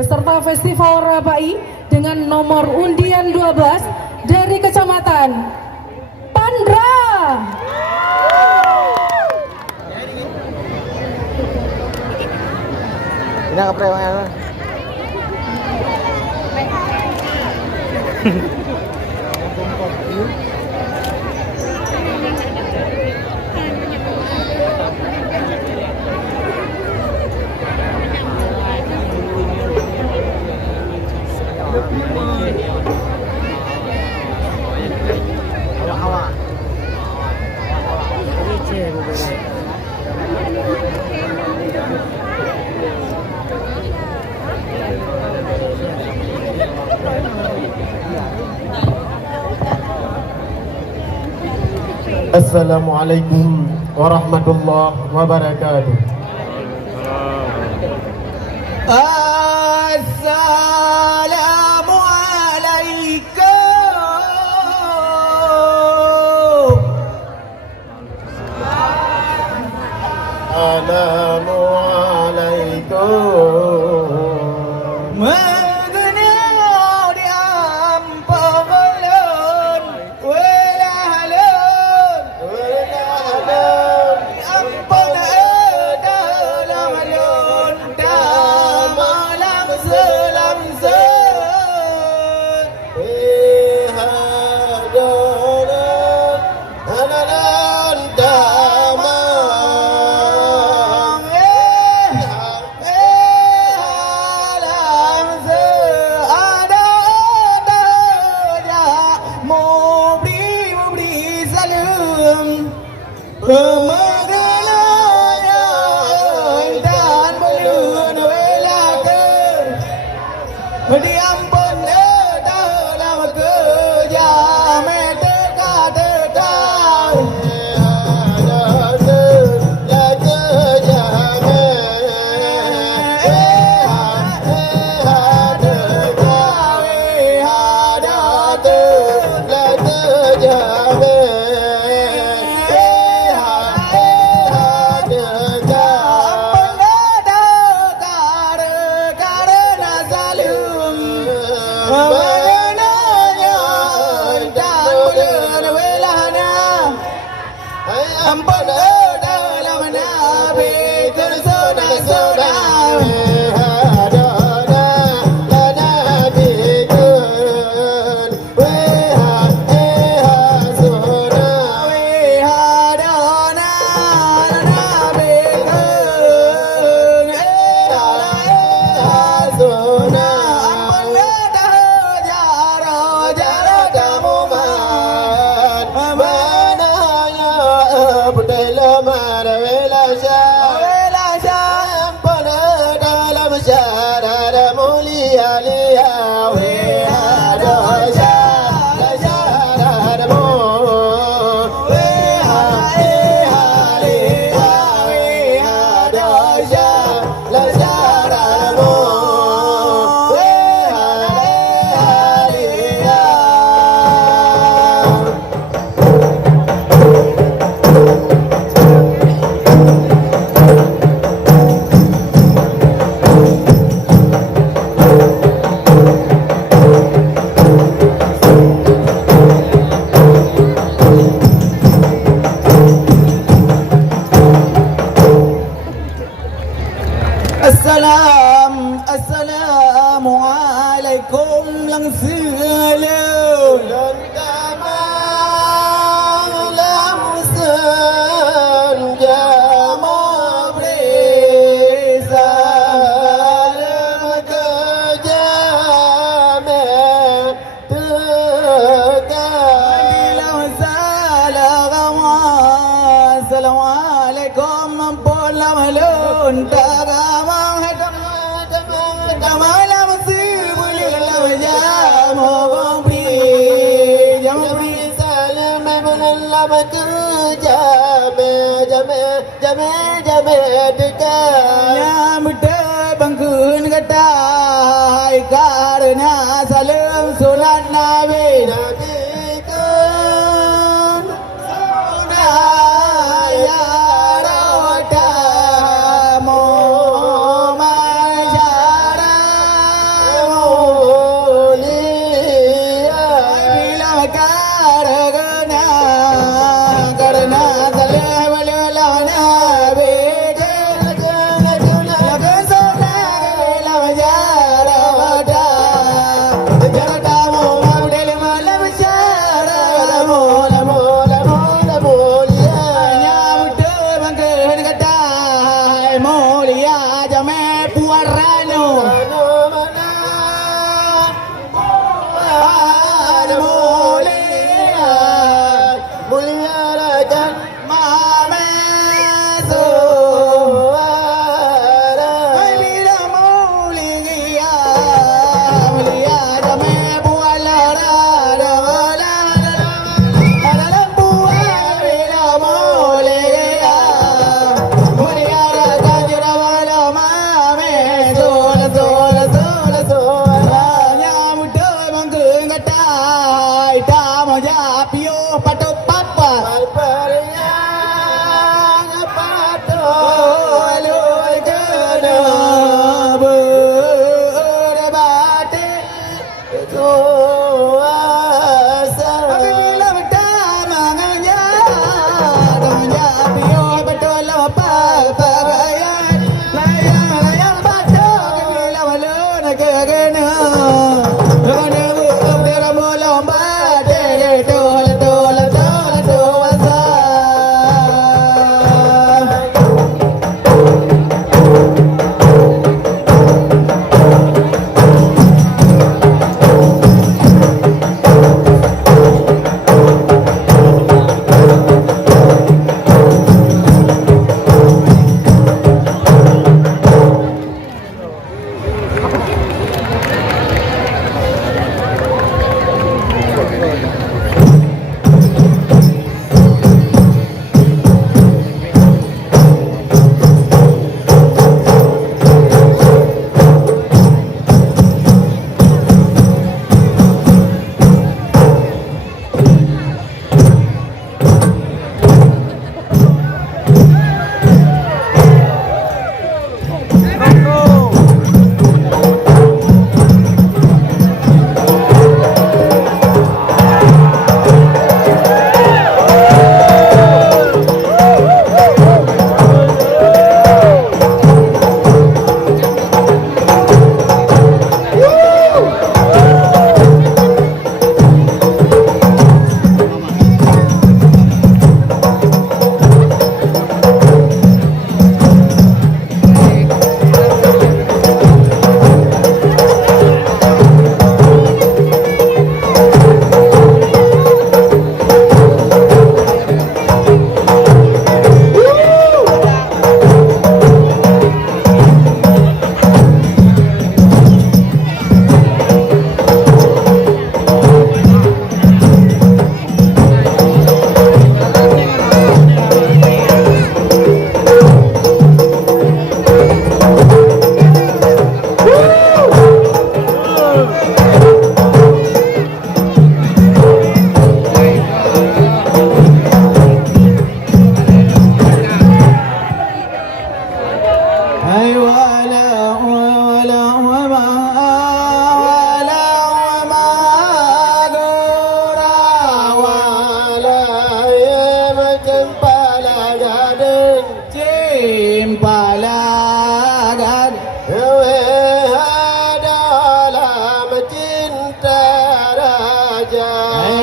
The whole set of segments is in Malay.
peserta Festival Rabai dengan nomor undian 12 dari Kecamatan Pandra. Ini apa ya? Assalamualaikum warahmatullahi wabarakatuh. Assalamualaikum lang selalu dan tamang lam senja mabri salam kejame tekan salam assalamualaikum ampun lam lun tagamang bangkun ketai karena salam sunat Nabi nabikan ya rawatamu masyarakat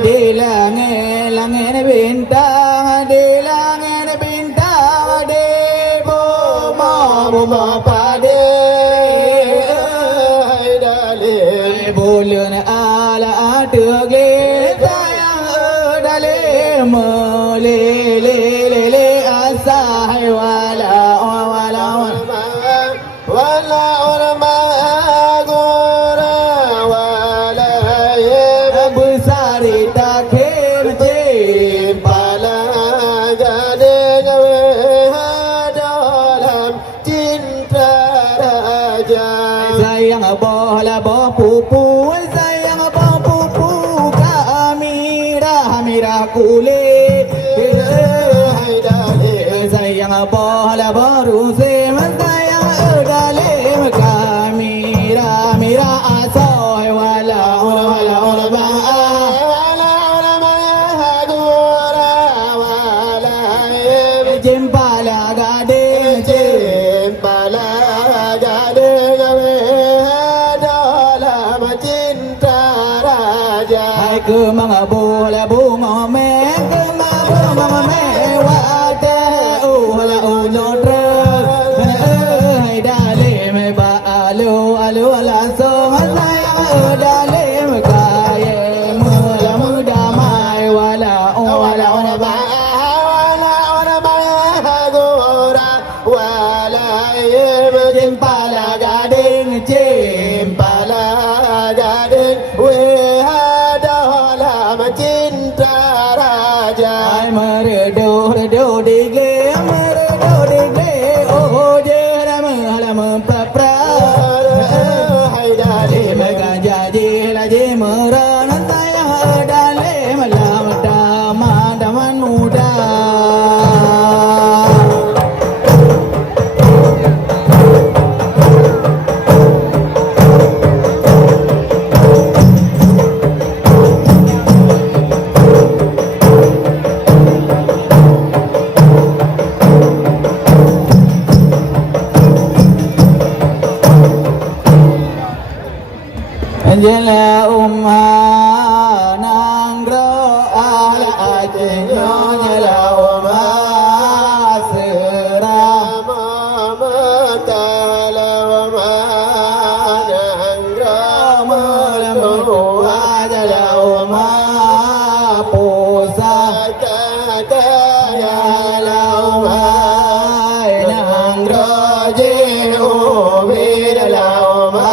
Di langit bintang, di langit bintang, di bumi pade, bulan ala tergele sayang dalam le asai wala ulama gora wala besari takhir pala gade dalam cinta raja sayang bola pupu sayang pupu kamira kulit sayang bola baru sayang dalam kamira asoy wala ulama jimpala Jala umma nangro ala ajenyo jala umma serama matala umma nangro malamu jala umma pusaka jala umma nangro je jala umma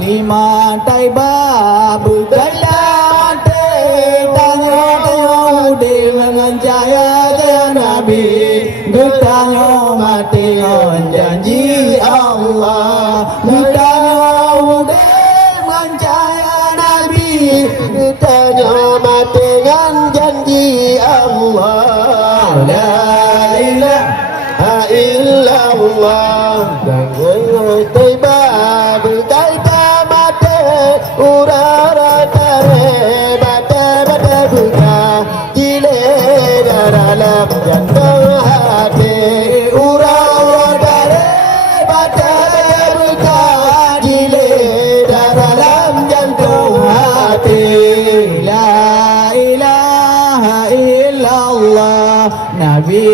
Kalimat Taibah bergaya tanyo dengan cahaya Nabi getanyo mati on janji Allah getanyo dengan cahaya Nabi getanyo mati dengan janji Allah la ilaha illallah dengan Taibah bergaya urara tare bata bata buka jile dalam jantung hati urara tare bata buka jile dalam jantung hati la ilaha illallah nabi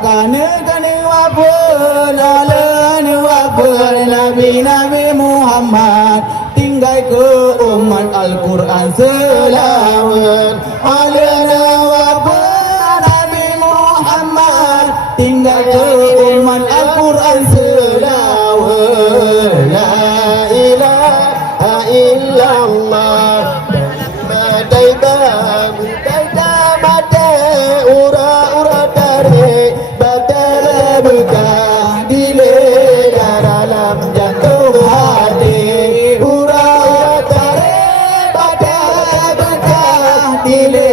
kane wabul alani wabul nabi Muhammad tinggal ke umat Al-Quran selawat alana wa Nabi Muhammad tinggal ke umat Al-Quran selawat la ilaha illallah Taibah mata ura tarik batal buka dile dalam jantung hati ura tarik batal buka dile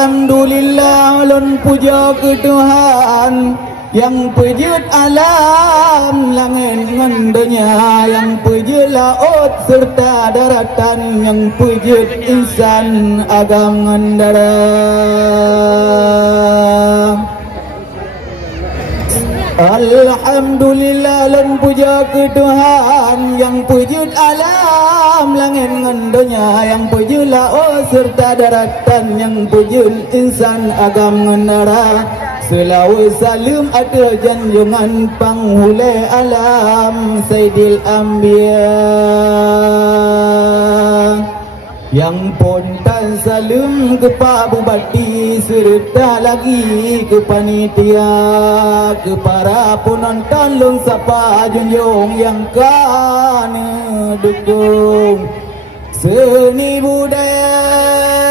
Alhamdulillah ulun puja ke Tuhan yang pejut alam langit ngan dunia, yang pejut laut serta daratan, yang pejut insan agam ngan darat. Alhamdulillah lan puja ke Tuhan yang pejut alam langit ngan dunia, yang pejut laut serta daratan, yang pejut insan agam ngan darat. Selawat salam ada janjungan penghulai alam Sayyidil Anbiya, yang pontan salam ke Pak Bupati serta lagi ke panitia, ke para penonton long sapa junjung yang kana dukung seni budaya